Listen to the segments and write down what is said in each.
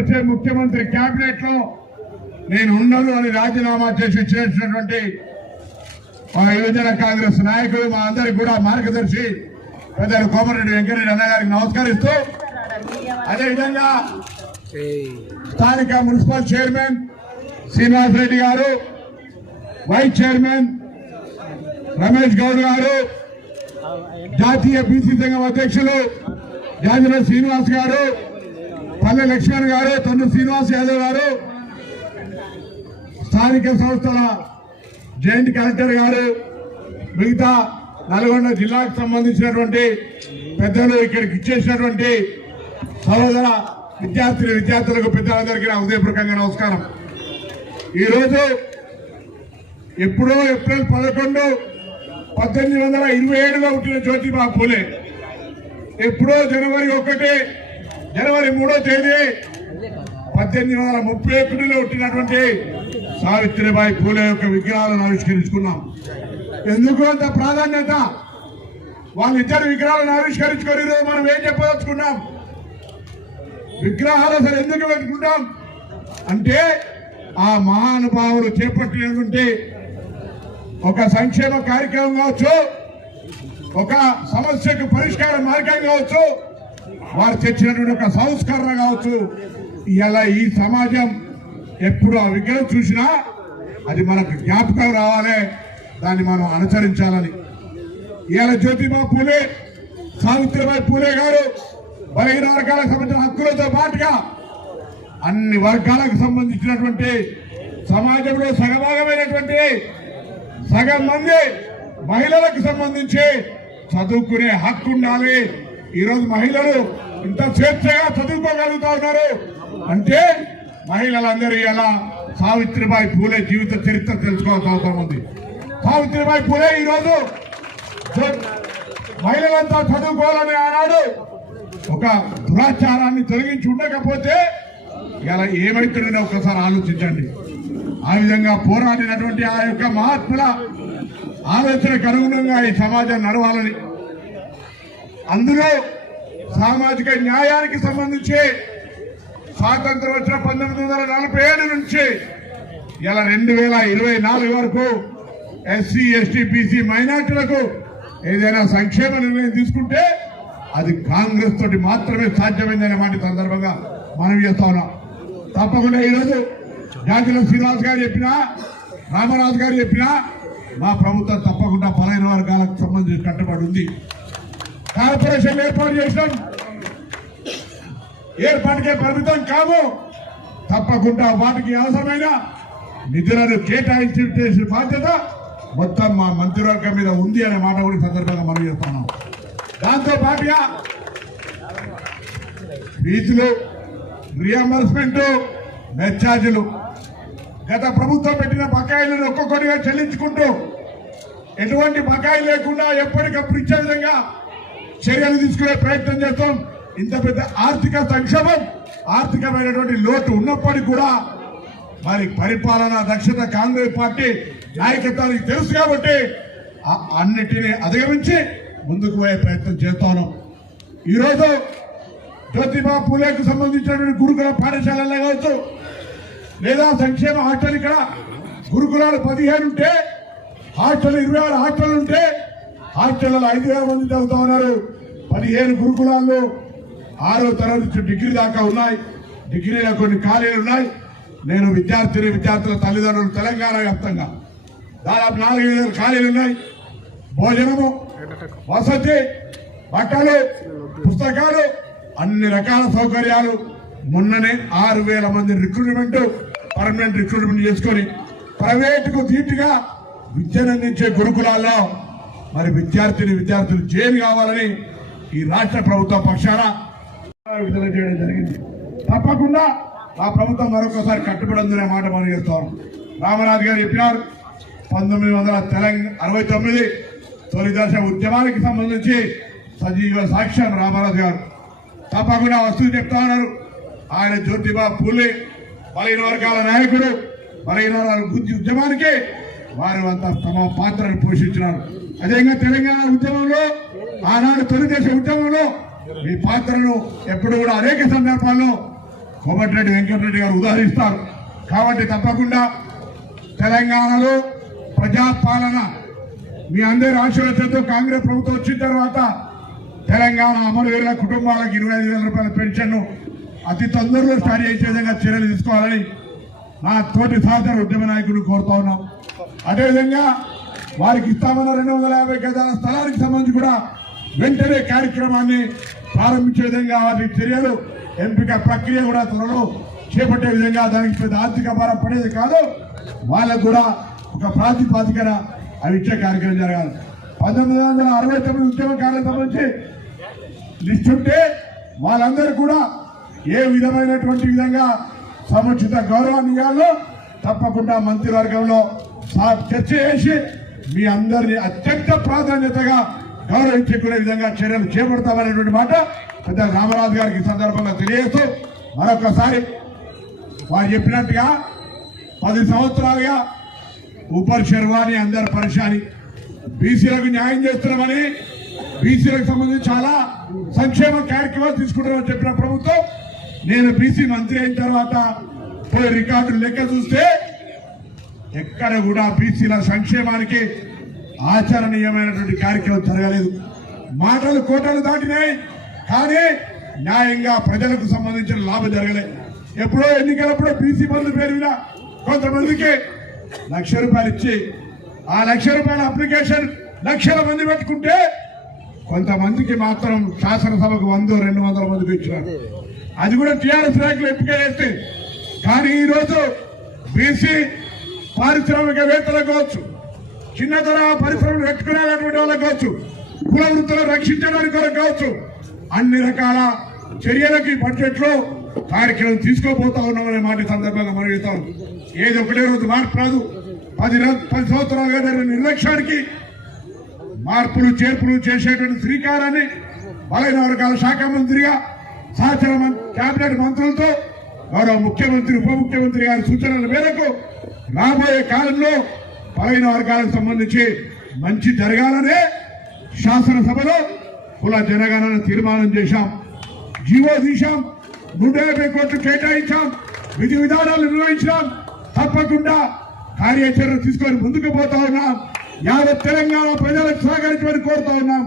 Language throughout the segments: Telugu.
వచ్చే ముఖ్యమంత్రి కేబినెట్ లో నేను ఉండను అని రాజీనామా చేసినటువంటి మా యువజన కాంగ్రెస్ నాయకులు మా అందరికి కూడా మార్గదర్శి పెద్దలు కోమరెడ్డి వెంకరెడ్డి అన్న గారికి నమస్కరిస్తూ, అదేవిధంగా స్థానిక మున్సిపల్ చైర్మన్ శ్రీనివాస్ రెడ్డి గారు, వైస్ చైర్మన్ రమేష్ గౌడ్ గారు, జాతీయ బీసీ సంఘం అధ్యక్షులు జాజుల శ్రీనివాస్ గారు, పల్లె లక్ష్మణ్ గారు, తొన్ను శ్రీనివాస్ యాదవ్ గారు, స్థానిక సంస్థల జాయింట్ కలెక్టర్ గారు, మిగతా నల్గొండ జిల్లాకు సంబంధించినటువంటి పెద్దలు, ఇక్కడికి ఇచ్చేసినటువంటి సహోదర విద్యార్థులకు పెద్దలందరికీ నా హృదయపూర్వకంగా నమస్కారం. ఈరోజు ఎప్పుడో ఏప్రిల్ 11, 1827లో పుట్టిన జ్యోతిబా పూలే, ఎప్పుడో జనవరి 3, 1831లో పుట్టినటువంటి సావిత్రిబాయి పూలే యొక్క విగ్రహాలను ఆవిష్కరించుకున్నాం. ఎందుకు అంత ప్రాధాన్యత? వాళ్ళిద్దరు విగ్రహాలను ఆవిష్కరించుకొని మనం ఏం చెప్పదలుచుకున్నాం? విగ్రహాలు అసలు ఎందుకు పెట్టుకుంటాం అంటే, ఆ మహానుభావులు చేపట్టినటువంటి ఒక సంక్షేమ కార్యక్రమం కావచ్చు, ఒక సమస్యకు పరిష్కార మార్గం కావచ్చు, వారు తెచ్చినటువంటి ఒక సంస్కరణ కావచ్చు, ఇలా ఈ సమాజం ఎప్పుడు ఆ విగ్రహం చూసినా అది మనకు జ్ఞాపకం రావాలి, దాన్ని మనం అనుసరించాలని. ఇవాళ జ్యోతిబా పూలే, సావిత్రిబాయి పూలే గారు బలహీన వర్గాలకు సంబంధించిన హక్కులతో పాటుగా అన్ని వర్గాలకు సంబంధించినటువంటి సమాజంలో సగభాగమైనటువంటి సగం మంది మహిళలకు సంబంధించి చదువుకునే హక్కు ఉండాలి. ఈరోజు మహిళలు ఇంత స్వేచ్ఛగా చదువుకోగలుగుతా ఉన్నారు అంటే మహిళలందరూ ఇలా సావిత్రిబాయి పూలే జీవిత చరిత్ర తెలుసుకోవాల్సిన అవసరం ఉంది. సావిత్రిబాయి పూలే ఈరోజు మహిళలంతా చదువుకోవాలని ఆనాడు ఒక దురాచారాన్ని తొలగించి ఉండకపోతే ఇలా ఏమైతుందో ఒకసారి ఆలోచించండి. ఆ విధంగా పోరాడినటువంటి ఆ యొక్క మహాత్ముల ఆలోచనకు అనుగుణంగా ఈ సమాజం నడవాలని, అందులో సామాజిక న్యాయానికి సంబంధించి స్వాతంత్రం వచ్చిన 1947 నుంచి ఇలా 2024 వరకు ఎస్సీ, ఎస్టీ, బీసీ మైనార్టీలకు ఏదైనా సంక్షేమ నిర్ణయం తీసుకుంటే అది కాంగ్రెస్ తోటి మాత్రమే సాధ్యమైందనే మాట సందర్భంగా మనం చేస్తా ఉన్నాం. తప్పకుండా ఈరోజు జాజుల శ్రీనివాస్ గారు చెప్పినా, రామరాజు గారు చెప్పినా మా ప్రభుత్వం తప్పకుండా బలహీన వర్గాలకు సంబంధించి కట్టుబడి ఉంది. కార్పొరేషన్ ఏర్పాటు చేసినాం, ఏర్పాటుకే పరిమితం కాము, తప్పకుండా వాటికి అవసరమైన నిధులను కేటాయించే బాధ్యత మొత్తం మా మంత్రివర్గం మీద ఉంది అనే మాట కూడా సందర్భంగా మనం చేస్తున్నాం. దాంతో పాటుగా ఫీజులు, రియంబర్స్మెంట్, మెస్ ఛార్జీలు గత ప్రభుత్వం పెట్టిన బకాయిలను ఒక్కొక్కటిగా చెల్లించుకుంటూ ఎటువంటి బకాయి లేకుండా ఎప్పటికప్పుడు ఇచ్చే విధంగా చర్యలు తీసుకునే ప్రయత్నం చేస్తాం. ఇంత పెద్ద ఆర్థిక సంక్షోభం, ఆర్థికమైనటువంటి లోటు ఉన్నప్పటికీ కూడా మరి పరిపాలన దక్షత కాంగ్రెస్ పార్టీ నాయకత్వానికి తెలుసు కాబట్టి అన్నిటినీ అధిగమించి ముందుకు పోయే ప్రయత్నం చేస్తాను. ఈరోజు జ్యోతిబా పూలేకు సంబంధించినటువంటి గురుకుల పాఠశాలల్లో కావచ్చు, లేదా సంక్షేమ హాస్టల్, ఇక్కడ గురుకులాలు 15 ఉంటే హాస్టల్ 26 హాస్టల్ ఉంటే హాస్టల్లో 5,000 మంది చదువుతా ఉన్నారు. 15 గురుకులాల్లో 6వ తరగతి నుంచి డిగ్రీ దాకా ఉన్నాయి. డిగ్రీలో కొన్ని ఖాళీలు ఉన్నాయి. నేను విద్యార్థుల తల్లిదండ్రులు తెలంగాణ వ్యాప్తంగా దాదాపు 4,000 ఖాళీలు ఉన్నాయి. భోజనము, వసతి, బట్టలు, పుస్తకాలు, అన్ని రకాల సౌకర్యాలు. మొన్ననే 6,000 మంది పర్మనెంట్ రిక్రూట్మెంట్ చేసుకొని ప్రైవేటుకు ధీటుగా విద్యను అందించే గురుకులాల్లో మరి విద్యార్థులు జైలు కావాలని ఈ రాష్ట్ర ప్రభుత్వం పక్షాన విడుదల చేయడం జరిగింది. తప్పకుండా ఆ ప్రభుత్వం మరొకసారి కట్టుబడి ఉందనే మాట మనం చేస్తాం. రామరాజు గారు చెప్పినారు, 1969 తొలి దశ ఉద్యమానికి సంబంధించి సజీవ సాక్ష్యం రామరాజు గారు. తప్పకుండా వస్తువు చెప్తా ఉన్నారు. ఆయన జ్యోతిబా పూలే బలహీన వర్గాల నాయకుడు. బలహీన వర్గాల ఉద్యమానికి వారు అంత తమ పాత్రను పోషించినారు. అదేవిధంగా తెలంగాణ ఉద్యమంలో, ఆనాడు తొలి దశ ఉద్యమంలో మీ పాత్రను ఎప్పుడు కూడా అనేక సందర్భాల్లో కోమటిరెడ్డి వెంకటరెడ్డి గారు ఉదాహరిస్తారు. కాబట్టి తప్పకుండా తెలంగాణలో ప్రజాపాలన మీ అందరి ఆశీర్వాదంతో కాంగ్రెస్ ప్రభుత్వం వచ్చిన తర్వాత తెలంగాణ అమరవీరుల కుటుంబాలకు 25,000 రూపాయల పెన్షన్ అతి తొందరలో స్టార్ట్ చేసే విధంగా చర్యలు తీసుకోవాలని నా తోటి సహచర ఉద్యమ నాయకులు కోరుతా ఉన్నాం. అదేవిధంగా వారికి ఇస్తామన్న 250 గజాల స్థలానికి సంబంధించి కూడా వెంటనే కార్యక్రమాన్ని ప్రారంభించే విధంగా వారి చర్యలు ఎంపిక ప్రక్రియ కూడా త్వరలో చేపట్టే విధంగా దానికి పెద్ద ఆర్థిక భారం పడేది కాదు, వాళ్ళకు కూడా ఒక ప్రాతిపాదికన అవి ఇచ్చే కార్యక్రమం జరగాలి. 1969 ఉద్యమకాలకు సంబంధించి లిస్ట్ ఉంటే వాళ్ళందరూ కూడా ఏ విధమైనటువంటి విధంగా సముచిత గౌరవాన్ని ఇవ్వాలో తప్పకుండా మంత్రివర్గంలో చర్చ చేసి మీ అందరినీ అత్యంత ప్రాధాన్యతగా గౌరవించుకునే విధంగా చర్యలు చేపడతామనేటువంటి మాట పెద్ద రామరాజు గారికి సందర్భంగా తెలియజేస్తూ మరొకసారి వారు చెప్పినట్టుగా 10 సంవత్సరాలుగా ఊపర్ శర్వాని అందరు పరిశాని బీసీలకు న్యాయం చేస్తున్నామని బీసీలకు సంబంధించి చాలా సంక్షేమ కార్యక్రమాలు తీసుకుంటామని చెప్పిన ప్రభుత్వం నేను బీసీ మంత్రి అయిన తర్వాత పోయి రికార్డులు లెక్క చూస్తే ఎక్కడ కూడా బీసీల సంక్షేమానికి ఆచరణీయమైనటువంటి కార్యక్రమం జరగలేదు. మాటలు కోటలు దాటినాయి కానీ న్యాయంగా ప్రజలకు సంబంధించిన లాభం జరగలేదు. ఎప్పుడో ఎన్నికలప్పుడో బీసీ బంధు పేరు మీద కొంతమందికి ₹1,00,000 ఇచ్చి ఆ ₹1,00,000 అప్లికేషన్ లక్షల మంది పెట్టుకుంటే కొంతమందికి మాత్రం శాసనసభకు 100-200 మందికి ఇచ్చినారు. అది కూడా టీఆర్ఎస్ నాయకులు ఎంపిక చేస్తే. కానీ ఈరోజు బీసీ పారిశ్రామికవేత్తలకు కావచ్చు, చిన్నతర పరిశ్రమలు పెట్టుకునేటువంటి వాళ్ళకి కావచ్చు, కుల వృత్తులను రక్షించడానికి కొరకు కావచ్చు, అన్ని రకాల చర్యలకి బడ్జెట్ లో కార్యక్రమం తీసుకోబోతా ఉన్నామనే మాట సందర్భంగా మనం చెప్తాం. ఏది ఒకటే రోజు మార్పు రాదు. 10 సంవత్సరాలుగా జరిగిన నిర్లక్ష్యానికి మార్పులు చేర్పులు చేసేటువంటి శ్రీకారాన్ని బలైన వర్గాల శాఖ మంత్రిగా సహచర కేబినెట్ మంత్రులతో గౌరవ ముఖ్యమంత్రి ఉప ముఖ్యమంత్రి గారి సూచనల మేరకు రాబోయే కాలంలో బలైన వర్గాలకు సంబంధించి మంచి జరగాలనే శాసనసభలో కుల జనగణన తీర్మానం చేశాం, జీవో తీశాం, 150 కోట్లు కేటాయించాం, విధి విధానాలు నిర్వహించాం. తప్పకుండా కార్యాచరణ తీసుకొని ముందుకు పోతా ఉన్నాం. యావత్ తెలంగాణ ప్రజలకు సహకరించమని కోరుతా ఉన్నాం.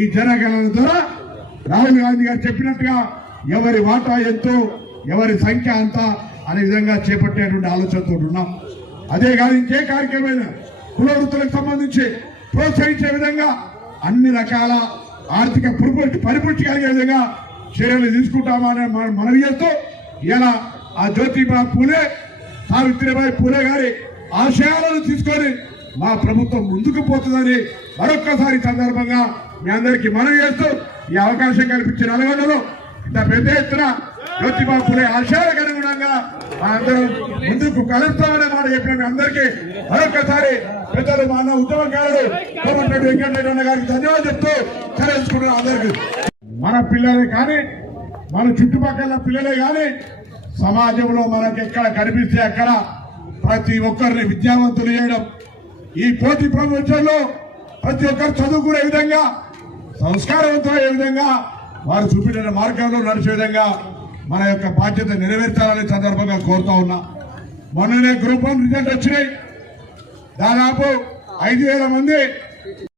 ఈ జనగణన ద్వారా రాహుల్ గాంధీ గారు చెప్పినట్టుగా ఎవరి వాటా ఎంతో ఎవరి సంఖ్య అంత అనే విధంగా చేపట్టేటువంటి ఆలోచనతో ఉన్నాం. అదే కాదు ఇంకే కార్యక్రమమైన కుల వృత్తులకు సంబంధించి ప్రోత్సహించే విధంగా అన్ని రకాల ఆర్థిక పరిపుష్టి కలిగే విధంగా చర్యలు తీసుకుంటామని మనవి చేస్తూ ఇలా ఆ జ్యోతిబా పూలే సావిత్రిబాయి పూలే గారి ఆశయాలను తీసుకొని మా ప్రభుత్వం ముందుకు పోతుందని మరొక్కసారి సందర్భంగా మీ అందరికీ మనవి చేస్తూ ఈ అవకాశం కల్పించిన నల్గొండలో ఇంత పెద్ద ఎత్తున జ్యోతిబా పూలే ఆశయాలకు అనుగుణంగా అందరం ముందుకు కలుస్తామనే మాట చెప్పిన మీ అందరికీ మరొక్కసారి పెద్దలు మా అన్న ఉద్యమకారుడు కోమటిరెడ్డి వెంకటరెడ్డి గారికి ధన్యవాదాలు చెప్తూ తెలుసుకుంటున్నాం. అందరికీ మన పిల్లలే కానీ మన చుట్టుపక్కల పిల్లలే కానీ సమాజంలో మనకి ఎక్కడ కనిపిస్తే అక్కడ ప్రతి ఒక్కరిని విద్యావంతులు చేయడం, ఈ పోటీ ప్రపంచంలో ప్రతి ఒక్కరు చదువుకునే విధంగా సంస్కారవంతమయ్యే విధంగా వారు చూపించిన మార్గంలో నడిచే విధంగా మన యొక్క బాధ్యత నెరవేర్చాలని సందర్భంగా కోరుతా ఉన్నా. మొన్ననే గ్రూప్ 1 రిజల్ట్ వచ్చినాయి. దాదాపు 5,000 మంది